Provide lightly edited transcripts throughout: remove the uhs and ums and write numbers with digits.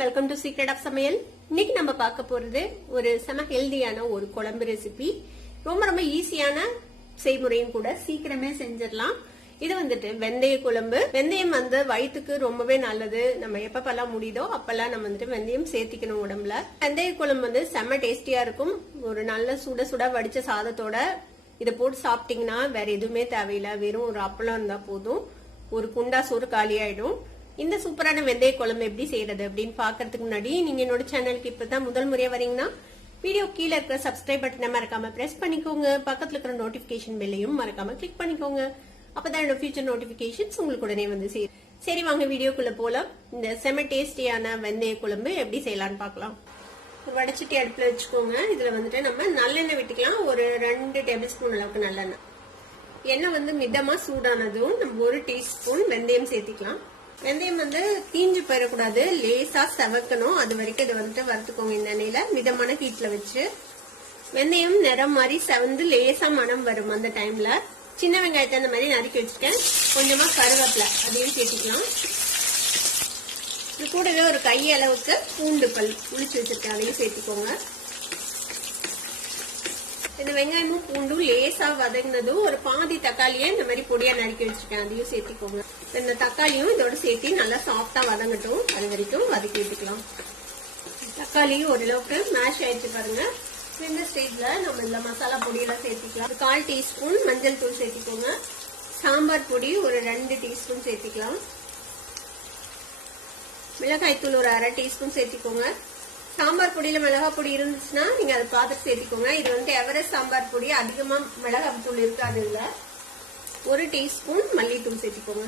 Welcome to secret of சமையல். இன்னைக்கு நம்ம பார்க்க போறது ஒரு செம ஹெல்தியான ஒரு குழம்பு ரெசிபி. ரொம்ப ரொம்ப ஈஸியான செய்முறையும் கூட, சீக்கிரமே செஞ்சிடலாம். இது வந்துட்டு வெந்தய குழம்பு. வெந்தயம் வயிற்றுக்கு ரொம்பவே நல்லது. நம்ம எப்பப்பெல்லாம் முடியுதோ அப்பெல்லாம் நம்ம வந்துட்டு வெந்தயம் சேர்த்திக்கணும் உடம்புல. வெந்தய குழம்பு செம டேஸ்டியா இருக்கும். ஒரு நல்ல சுட சுட வடிச்ச சாதத்தோட இதை போட்டு சாப்பிட்டீங்கன்னா வேற எதுவுமே தேவையில்லை. வெறும் ஒரு அப்பளம் இருந்தா போதும், ஒரு குண்டா சோறு காலி ஆயிடும். இந்த சூப்பரான வெந்தய குழம்பு எப்படி செய்யறது அப்படின்னு பாக்கிறதுக்கு முன்னாடி, நீங்க என்னோட சேனலுக்கு இப்பதான் முதல் முறையா வரீங்கன்னா வீடியோ கீழே இருக்கிற சப்ஸ்கிரைப் பட்டனை மறக்காம பிரஸ் பண்ணிக்கோங்க. பக்கத்துல இருக்கிற நோட்டிபிகேஷன் பெல்லையும் மறக்காம கிளிக் பண்ணிக்கோங்க. அப்பதான் என்னோட ஃபியூச்சர் நோட்டிபிகேஷன்ஸ் உங்களுக்கு உடனே வந்து சேரும். சரி, வாங்க வீடியோக்குள்ள போலாம். இந்த செம டேஸ்டியான வெந்தய குழம்பு எப்படி செய்யலாம்னு பாக்கலாம். ஒரு வடச்சட்டி அடுப்புல வச்சுக்கோங்க. இதுல வந்துட்டு நம்ம நல்லெண்ணெய் விட்டுக்கலாம். ஒரு 2 டேபிள் ஸ்பூன் அளவுக்கு நல்லெண்ணெய். எண்ணெய் மிதமா சூடானதும் நம்ம 1 டீஸ்பூன் வெந்தயம் சேர்த்திக்கலாம். வெந்தயம் தீஞ்சு போயிடக்கூடாது, லேசா செவக்கணும். அது வரைக்கும் இதை வறுத்துக்கோங்க. இந்த எண்ணெயில மிதமான ஹீட்ல வச்சு வெந்தயம் நிறம் மாதிரி செவந்து லேசா மனம் வரும். அந்த டைம்ல சின்ன வெங்காயத்தை அந்த மாதிரி நறுக்கி வச்சுட்டேன். கொஞ்சமா கருவேப்பிலை அதையும் சேர்த்திக்கலாம். இது கூடவே ஒரு கை அளவுக்கு பூண்டு பல் உளிச்சு வச்சிருக்கேன், அதையும் சேர்த்திக்கோங்க. இந்த வெங்காயமும் பூண்டும் லேசா வதங்கினதும் ஒரு பாதி தக்காளியை இந்த மாதிரி பொடியா நறுக்கி வச்சிருக்கேன், அதையும் சேர்த்திக்கோங்க. இந்த தக்காளியும் இதோட சேர்த்து நல்லா சாஃப்டா வதங்கட்டும். அது வரைக்கும் வதக்கி விட்டுக்கலாம். தக்காளியும் ஓரளவுக்கு மேஷ் ஆயிடுச்சு பாருங்க. இந்த ஸ்டேஜ்ல நம்ம இந்த மசாலா பொடியெல்லாம் சேர்த்திக்கலாம். 1/4 டீஸ்பூன் மஞ்சள் தூள் சேர்த்திக்கோங்க. சாம்பார் பொடி ஒரு 2 டீஸ்பூன் சேர்த்திக்கலாம். மிளகாய் தூள் ஒரு 1/2 டீஸ்பூன் சேர்த்திக்கோங்க. சாம்பார் பொடியில மிளகாய் பொடி இருந்துச்சுன்னா நீங்க அதை பார்த்துட்டு சேர்த்திக்கோங்க. இது எவரெஸ்ட் சாம்பார் பொடி, அதிகமா மிளகாய் தூள் இருக்காது. இதுல 1 டீஸ்பூன் மல்லித்தூள் சேர்த்திக்கோங்க.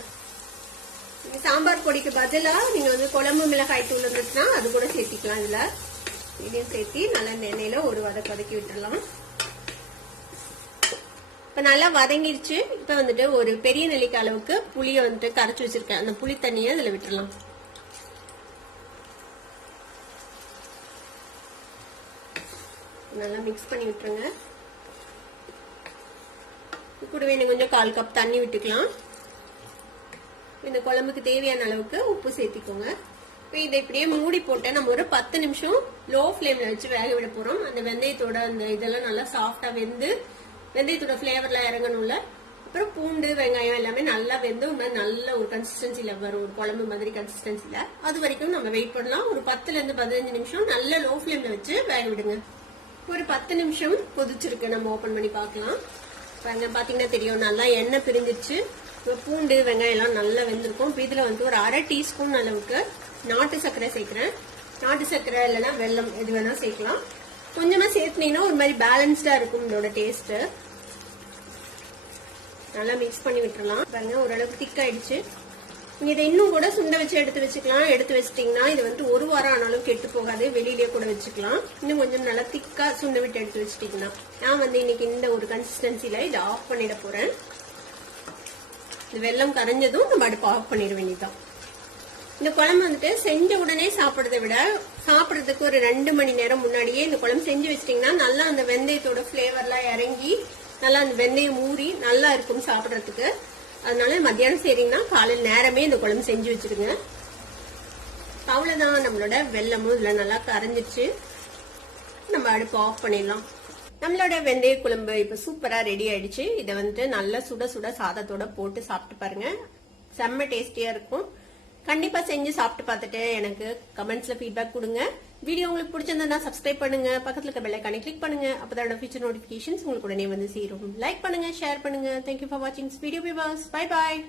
சாம்பார் பொடிக்கு பதிலா நீங்க குழம்பு மிளகாய் தூள் இருந்துச்சுன்னா அது கூட சேர்த்திக்கலாம். இதுல இதையும் சேர்த்தி நல்லா எண்ணெயில ஒரு வதக்கி விட்டுடலாம். இப்ப நல்லா வதங்கிடுச்சு. இப்ப ஒரு பெரிய நெல்லிக்காய் அளவுக்கு புளிய கரைச்சு வச்சிருக்கேன். அந்த புளி தண்ணியை இதுல விட்டுடலாம். நல்லா மிக்ஸ் பண்ணி விட்டுருங்க. கூடவே கொஞ்சம் 1/4 கப் தண்ணி விட்டுக்கலாம். இந்த குழம்புக்கு தேவையான அளவுக்கு உப்பு சேர்த்திக்கோங்க. இதை இப்படியே மூடி போட்டு நம்ம ஒரு 10 நிமிஷம் லோ ஃபிளேம்ல வச்சு வேக விட போறோம். அந்த வெந்தயத்தோட அந்த இதெல்லாம் நல்லா சாஃப்டா வெந்து வெந்தயத்தோட பிளேவர்லாம் இறங்கணும்ல. அப்புறம் பூண்டு வெங்காயம் எல்லாமே நல்லா வெந்து நல்ல ஒரு கன்சிஸ்டன்சில வரும், ஒரு குழம்பு மாதிரி கன்சிஸ்டன்சில. அது வரைக்கும் நம்ம வெயிட் பண்ணலாம். ஒரு 10ல இருந்து 15 நிமிஷம் நல்ல லோ ஃபிளேம்ல வச்சு வேக விடுங்க. ஒரு 10 நிமிஷம் கொதிச்சிருக்கு. நம்ம ஓபன் பண்ணி பார்க்கலாம். பாத்தீங்கன்னா தெரியும், நல்லா எண்ணெய் பிரிஞ்சிருச்சு. பூண்டு வெங்காயம் எல்லாம் நல்லா வெந்திருக்கும். இதுல ஒரு 1/2 டீஸ்பூன் அளவுக்கு நாட்டு சர்க்கரை சேர்க்கிறேன். நாட்டு சர்க்கரை இல்லைன்னா வெல்லம் எது வேணா சேர்க்கலாம். கொஞ்சமா சேர்த்துனீங்கன்னா ஒரு மாதிரி பேலன்ஸ்டா இருக்கும் இதோட டேஸ்ட். நல்லா மிக்ஸ் பண்ணி விட்டுறலாம். பாருங்க, ஓரளவுக்கு திக் ஆயிடுச்சு. நீங்க இதை இன்னும் கூட சுண்ட வச்சு எடுத்து வச்சுக்கலாம். எடுத்து வச்சிட்டீங்கன்னா இது 1 வாரம் ஆனாலும் கெட்டு போகாது. வெளியிலேயே கூட வச்சுக்கலாம். இன்னும் கொஞ்சம் நல்லா திக்கா சுண்ட விட்டு எடுத்து வச்சுட்டீங்கன்னா. நான் இன்னைக்கு இந்த ஒரு கன்சிஸ்டன்சில இதை ஆஃப் பண்ணிட போறேன். இந்த வெல்லம் கரைஞ்சதும் நம்ம அடுப்பு ஆஃப் பண்ணிட வேண்டியதுதான். இந்த குழம்பு செஞ்ச உடனே சாப்பிடறதை விட சாப்பிடறதுக்கு ஒரு 2 மணி நேரம் முன்னாடியே இந்த குழம்பு செஞ்சு வச்சிட்டீங்கன்னா நல்லா அந்த வெந்தயத்தோட பிளேவர்லாம் இறங்கி நல்லா அந்த வெந்தயம் ஊறி நல்லா இருக்கும் சாப்பிடறதுக்கு. அதனால மத்தியானம் செய்றீங்கன்னா காலையில் நேரமே இந்த குழம்பு செஞ்சு வச்சிருங்க. அவ்வளவுதான், நம்மளோட வெல்லமும் இதுல நல்லா கரைஞ்சிருச்சு. நம்ம அடுப்பு ஆஃப் பண்ணிடலாம். நம்மளோட வெந்தய குழம்பு இப்ப சூப்பரா ரெடி ஆயிடுச்சு. இதை நல்லா சுட சுட சாதத்தோட போட்டு சாப்பிட்டு பாருங்க. செம்ம டேஸ்டியா இருக்கும். கண்டிப்பா செஞ்சு சாப்பிட்டு பார்த்துட்டு எனக்கு கமெண்ட்ஸ்ல ஃபீட்பேக் கொடுங்க. வீடியோ உங்களுக்கு பிடிச்சிருந்தா சப்ஸ்கிரைப் பண்ணுங்க. பக்கத்துல இருக்க பெல் ஐகானை கிளிக் பண்ணுங்க. அப்பதான் ஃபியூச்சர் நோட்டிபிகேஷன்ஸ் உங்களுக்கு உடனே வந்து சேரும். லைக் பண்ணுங்க, ஷேர் பண்ணுங்க. தேங்க்யூ ஃபார் வாட்சிங் வீடியோ. Bye bye.